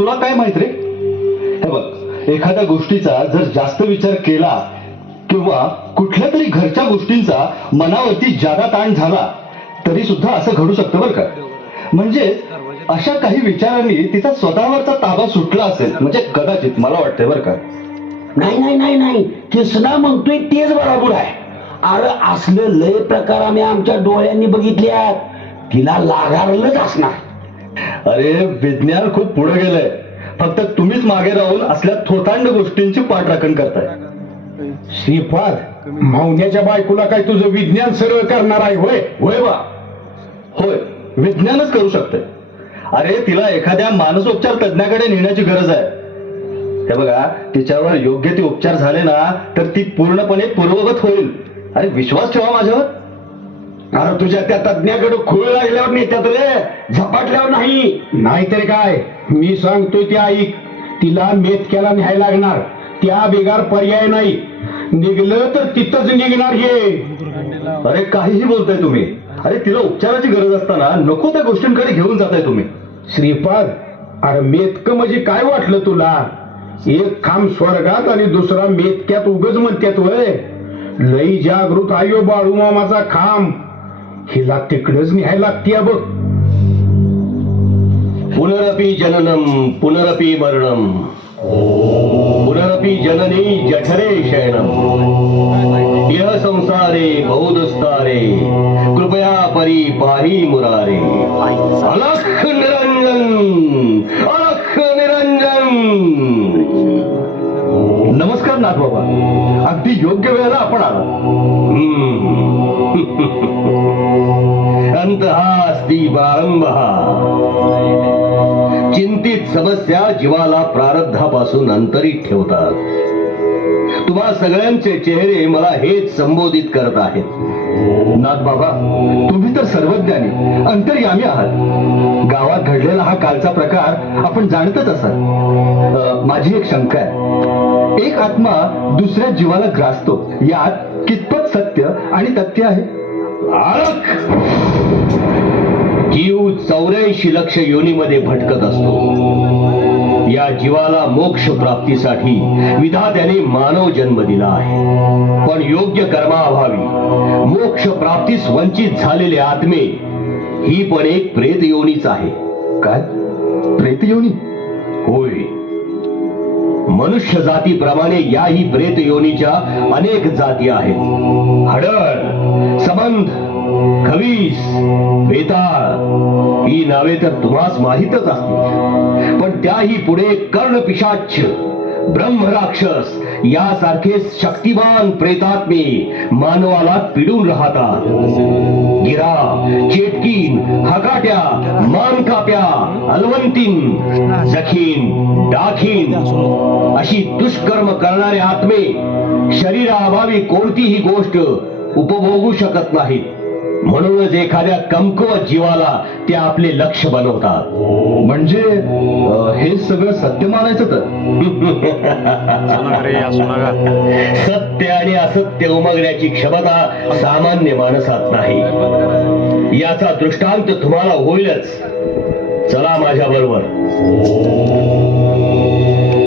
तुला काय माहित रे? हे बघ, एखाद्या गोष्टीचा जर जास्त विचार केला किंवा कुठल्या तरी घरच्या गोष्टींचा मनावरती जादा ताण झाला तरी सुद्धा असं घडू शकतं बरं का. म्हणजे अशा काही विचारांनी तिचा स्वतःवरचा ताबा सुटला असेल, म्हणजे कदाचित, मला वाटतंय बरं का. नाही नाही नाही नाही, कृष्णा म्हणतोय तेच बरोबर आहे. अरे असले लय प्रकार आम्ही आमच्या डोळ्यांनी बघितल्यात. तिला लागारलंच असणार. अरे विज्ञान खूप पुढे गेलंय, फक्त तुम्हीच मागे राहून असल्या थोतांड गोष्टींची पाठराखण करताय. श्रीपाद, मावण्याच्या बायकोला काय तुझं विज्ञान सरळ करणार आहे होय? होय बा, होय, विज्ञानच करू शकते. अरे तिला एखाद्या मानसोपचार तज्ञाकडे नेण्याची गरज आहे. हे बघा, तिच्यावर योग्य ते उपचार झाले ना तर ती पूर्णपणे पूर्ववत होईल. अरे विश्वास ठेवा माझ्यावर. अरे तुझ्या त्या तज्ञाकडे खूळ लागल्यावर नेत्यात रे, झपाटल्यावर नाही. नाहीतरी काय, मी सांगतोय ते ऐक. तिला मेतक्याला न्यायला लागणार, त्या बिगार पर्याय नाही. निघलं तर तिथंच निघणार हे. अरे काहीही बोलताय तुम्ही. अरे तिला उपचाराची गरज असताना नको त्या गोष्टींकडे घेऊन जाताय तुम्ही. श्रीपाद, अरे मेतक म्हणजे काय वाटलं तुला? एक खांब स्वर्गात आणि दुसरा मेतक्यात उगच म्हणत्यात वय. लई जागृत आयो बाळू मामाचा खांब. हिला तिकडच न्यायला लागतीया बघ. पुनरपि जननम पुनरपि मरणम पुनरपि जननी जठरे शयनम यह संसारे बहुदुस्तारे कृपया परी पाही मुरारे. अलख निरंजन, अलख निरंजन. नमस्कार नाथ बाबा, अगदी योग्य वेळेला आपण आला. अंतहास्ति प्रारंभः. चिंतित समस्या जीवाला प्रारब्धापासून अंतरित ठेवतात. तुम्हा सगळ्यांचे चेहरे मला हेच संबोधित करत आहेत. नाथ बाबा, तुम्ही तर सर्वज्ञानी अंतर्यामी आहात. गावात घडलेला हा कालचा प्रकार आपण जाणतच असाल. माझी एक शंका आहे. एक आत्मा दुसऱ्या जीवाला ग्रासतो, यात कितपत सत्य आणि तथ्य आहे? जीव 84 लक्ष योनीमध्ये भटकत असतो. या जीवाला मोक्ष प्राप्तीसाठी विधात्याने मानव जन्म दिला आहे. पण योग्य कर्माअभावी मोक्ष प्राप्तीस वंचित झालेले आत्मे ही पण एक प्रेत योनीच आहे. काय? प्रेत योनी? होय. मनुष्य जातीप्रमाणे याही प्रेत योनीच्या अनेक जाती आहेत. हडळ, समंध, खवीस, बेताळ ही नावे तर तुम्हास माहीतच असतील. पण त्याही पुढे कर्ण पिशाच, ब्रह्मराक्षस यासारखे शक्तिमान प्रेतात्मे मानवाला पिडून राहतात. गिरा, चेटकीन, हकाट्या, मानकाप्या, अलवंतीन, जखीन, डाखीन अशी दुष्कर्म करणारे आत्मे शरीराअभावी कोणतीही गोष्ट उपभोगू शकत नाहीत. म्हणूनच एखाद्या कमकुवत जीवाला ते आपले लक्ष बनवतात. म्हणजे हे सगळं सत्य मानायचं तर? सत्य आणि असत्य उमगण्याची क्षमता सामान्य माणसात नाही. याचा दृष्टांत तुम्हाला होईलच. चला माझ्या बरोबर.